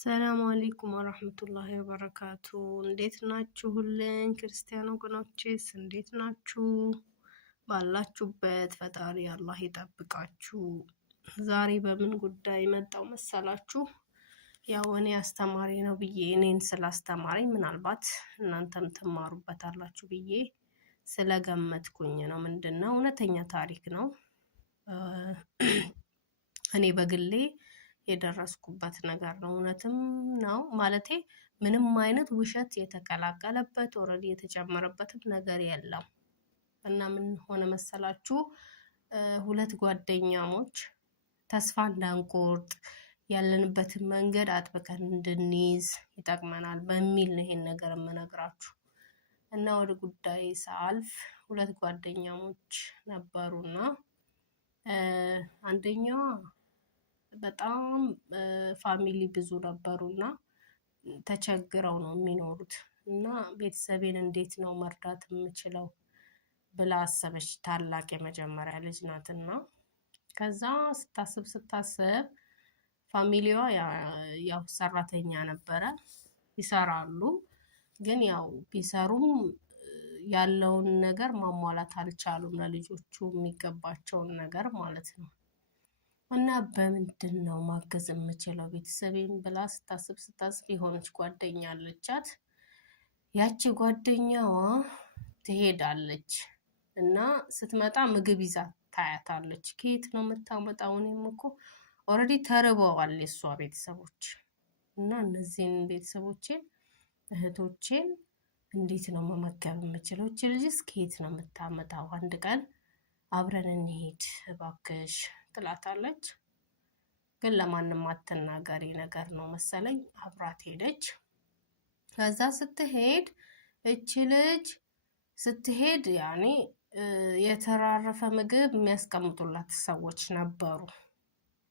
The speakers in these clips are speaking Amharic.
ሰላም አለይኩም ወራህመቱላሂ ወበረካቱ። እንዴት ናችሁልኝ? ክርስቲያን ወገኖቼስ እንዴት ናችሁ? ባላችሁበት ፈጣሪ አላህ ይጠብቃችሁ። ዛሬ በምን ጉዳይ መጣው መሰላችሁ? ያው እኔ አስተማሪ ነው ብዬ እኔን ስላስተማረኝ ምናልባት እናንተም ትማሩበታላችሁ ብዬ ስለገመትኩኝ ነው። ምንድነው እውነተኛ ታሪክ ነው። እኔ በግሌ የደረስኩበት ነገር ነው። እውነትም ነው ማለቴ ምንም አይነት ውሸት የተቀላቀለበት ኦልሬዲ የተጨመረበትም ነገር የለም። እና ምን ሆነ መሰላችሁ? ሁለት ጓደኛሞች ተስፋ እንዳንቆርጥ ያለንበትን መንገድ አጥብቀን እንድንይዝ ይጠቅመናል በሚል ነው ይሄን ነገር የምነግራችሁ። እና ወደ ጉዳይ ሳልፍ ሁለት ጓደኛሞች ነበሩና አንደኛዋ በጣም ፋሚሊ ብዙ ነበሩና ተቸግረው ነው የሚኖሩት እና ቤተሰቤን እንዴት ነው መርዳት የምችለው ብላ አሰበች። ታላቅ የመጀመሪያ ልጅ ናትና ከዛ ስታስብ ፋሚሊዋ ያው ሰራተኛ ነበረ፣ ይሰራሉ። ግን ያው ቢሰሩም ያለውን ነገር ማሟላት አልቻሉም፣ ለልጆቹ የሚገባቸውን ነገር ማለት ነው። እና በምንድን ነው ማገዝ የምችለው ቤተሰቤን ብላ ስታስብ የሆነች ጓደኛ አለቻት። ያቺ ጓደኛዋ ትሄዳለች እና ስትመጣ ምግብ ይዛ ታያታለች። ከየት ነው የምታመጣው? እኔም እኮ ኦልሬዲ ተርበዋል የሷ ቤተሰቦች እና እነዚህን ቤተሰቦቼን እህቶቼን እንዴት ነው መመገብ የምችለው? እቺ ልጅስ ከየት ነው የምታመጣው? አንድ ቀን አብረን እንሄድ እባክሽ ትላታለች። ግን ለማንም አትናገሪ ነገር ነው መሰለኝ። አብራት ሄደች። ከዛ ስትሄድ እቺ ልጅ ስትሄድ ያኔ የተራረፈ ምግብ የሚያስቀምጡላት ሰዎች ነበሩ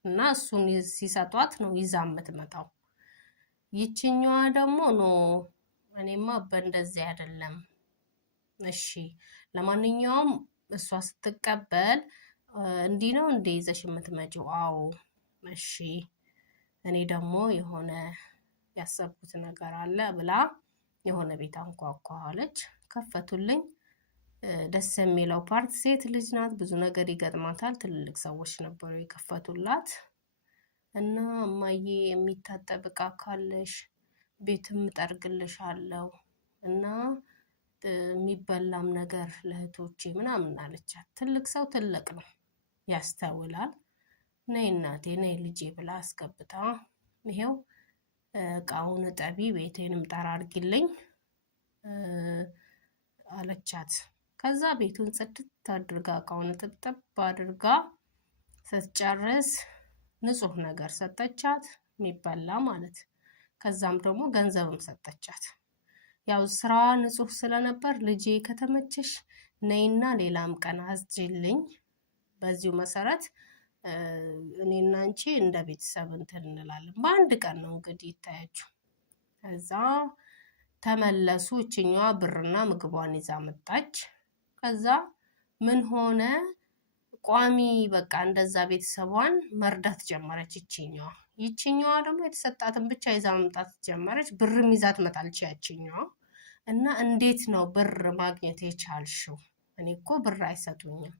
እና እሱን ሲሰጧት ነው ይዛ የምትመጣው። ይችኛዋ ደግሞ ኖ እኔማ በእንደዚህ አይደለም፣ እሺ ለማንኛውም እሷ ስትቀበል እንዲህ ነው እንደ ይዘሽ የምትመጪው? አዎ እሺ፣ እኔ ደግሞ የሆነ ያሰብኩት ነገር አለ ብላ የሆነ ቤት አንኳኳለች። ከፈቱልኝ። ደስ የሚለው ፓርት ሴት ልጅ ናት፣ ብዙ ነገር ይገጥማታል። ትልልቅ ሰዎች ነበሩ የከፈቱላት እና እማዬ የሚታጠብ ዕቃ ካለሽ ቤትም ጠርግልሻለሁ እና የሚበላም ነገር ለእህቶቼ ምናምን አለቻት። ትልቅ ሰው ትልቅ ነው ያስተውላል። ነይ እናቴ ነይ ልጄ ብላ አስገብታ ይሄው እቃውን ጠቢ ቤቴንም ጠራርጊልኝ አለቻት። ከዛ ቤቱን ጽድት አድርጋ እቃውን ጥብጥብ አድርጋ ስትጨርስ ንጹህ ነገር ሰጠቻት፣ የሚበላ ማለት። ከዛም ደግሞ ገንዘብም ሰጠቻት። ያው ስራ ንጹህ ስለነበር ልጄ ከተመቸሽ ነይና ሌላም ቀን አዝጅልኝ፣ በዚሁ መሰረት እኔና አንቺ እንደ ቤተሰብ እንትን እንላለን። በአንድ ቀን ነው እንግዲህ ይታያችሁ። ከዛ ተመለሱ። እችኛዋ ብርና ምግቧን ይዛ መጣች። ከዛ ምን ሆነ ቋሚ በቃ እንደዛ ቤተሰቧን መርዳት ጀመረች ይችኛዋ ደግሞ የተሰጣትን ብቻ ይዛ መምጣት ጀመረች። ብርም ይዛ ትመጣለች ያችኛዋ። እና እንዴት ነው ብር ማግኘት የቻልሽው? እኔ እኮ ብር አይሰጡኝም።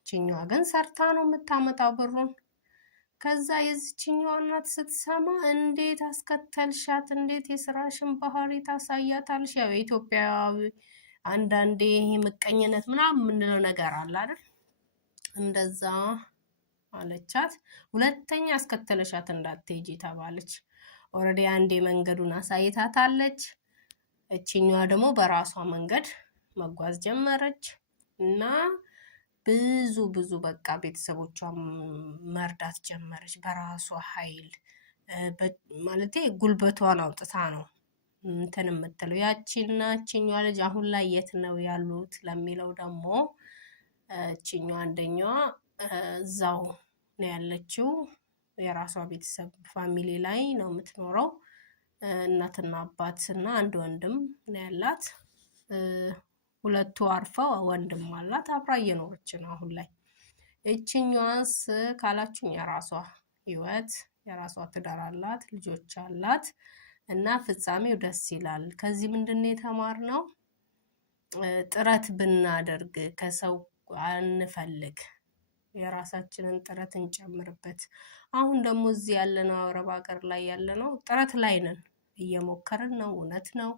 ይችኛዋ ግን ሰርታ ነው የምታመጣው ብሩን። ከዛ የዚችኛዋ እናት ስትሰማ እንዴት አስከተልሻት? እንዴት የስራሽን ባህሪ ታሳያታለሽ? ያው የኢትዮጵያዊ አንዳንዴ ይሄ ምቀኝነት ምናምን የምንለው ነገር አለ አይደል? እንደዛ አለቻት። ሁለተኛ አስከተለሻት እንዳትሄጂ ተባለች። ኦልሬዲ አንዴ መንገዱን አሳይታታለች። እችኛዋ ደግሞ በራሷ መንገድ መጓዝ ጀመረች እና ብዙ በቃ ቤተሰቦቿን መርዳት ጀመረች በራሷ ኃይል። ማለቴ ጉልበቷን አውጥታ ነው እንትን የምትለው። ያቺና እችኛዋ ልጅ አሁን ላይ የት ነው ያሉት ለሚለው ደግሞ እችኛዋ አንደኛዋ እዛው ነው ያለችው። የራሷ ቤተሰብ ፋሚሊ ላይ ነው የምትኖረው። እናትና አባትና አንድ ወንድም ነው ያላት። ሁለቱ አርፈው ወንድም አላት። አብራ እየኖረች ነው አሁን ላይ። እችኛዋስ ካላችሁኝ የራሷ ህይወት የራሷ ትዳር አላት፣ ልጆች አላት እና ፍጻሜው ደስ ይላል። ከዚህ ምንድነው የተማርነው? ጥረት ብናደርግ ከሰው አንፈልግ፣ የራሳችንን ጥረት እንጨምርበት። አሁን ደግሞ እዚህ ያለነው አረብ ሀገር ላይ ያለነው ጥረት ላይ ነን፣ እየሞከርን ነው። እውነት ነው።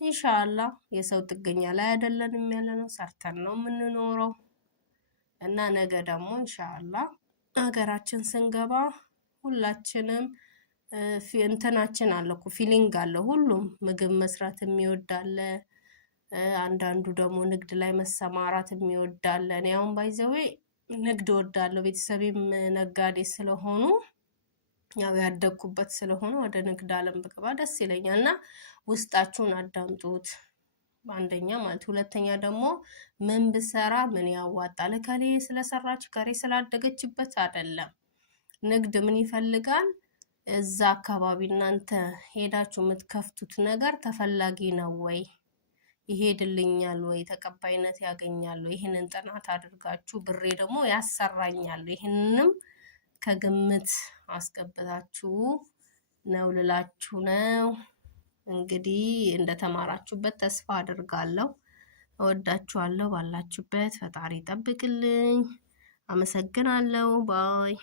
ኢንሻአላህ የሰው ጥገኛ ላይ አይደለንም ያለነው፣ ሰርተን ነው የምንኖረው እና ነገ ደግሞ ኢንሻአላህ ሀገራችን ስንገባ ሁላችንም እንትናችን አለ እኮ ፊሊንግ አለ። ሁሉም ምግብ መስራት የሚወዳለ፣ አንዳንዱ ደግሞ ንግድ ላይ መሰማራት የሚወዳለ። እኔ አሁን ባይዘዌ ንግድ ወዳለሁ፣ ቤተሰቤም ነጋዴ ስለሆኑ ያው ያደግኩበት ስለሆነ ወደ ንግድ ዓለም ብገባ ደስ ይለኛል። እና ውስጣችሁን አዳምጡት አንደኛ ማለት፣ ሁለተኛ ደግሞ ምን ብሰራ ምን ያዋጣል፣ ከሌ ስለሰራች ከሌ ስላደገችበት አይደለም። ንግድ ምን ይፈልጋል? እዛ አካባቢ እናንተ ሄዳችሁ የምትከፍቱት ነገር ተፈላጊ ነው ወይ? ይሄድልኛል ወይ? ተቀባይነት ያገኛል ወይ? ይህንን ጥናት አድርጋችሁ ብሬ ደግሞ ያሰራኛል፣ ይህንንም ከግምት አስገብታችሁ ነው ልላችሁ ነው። እንግዲህ እንደተማራችሁበት ተስፋ አድርጋለሁ። እወዳችኋለሁ። ባላችሁበት ፈጣሪ ጠብቅልኝ። አመሰግናለሁ። ባይ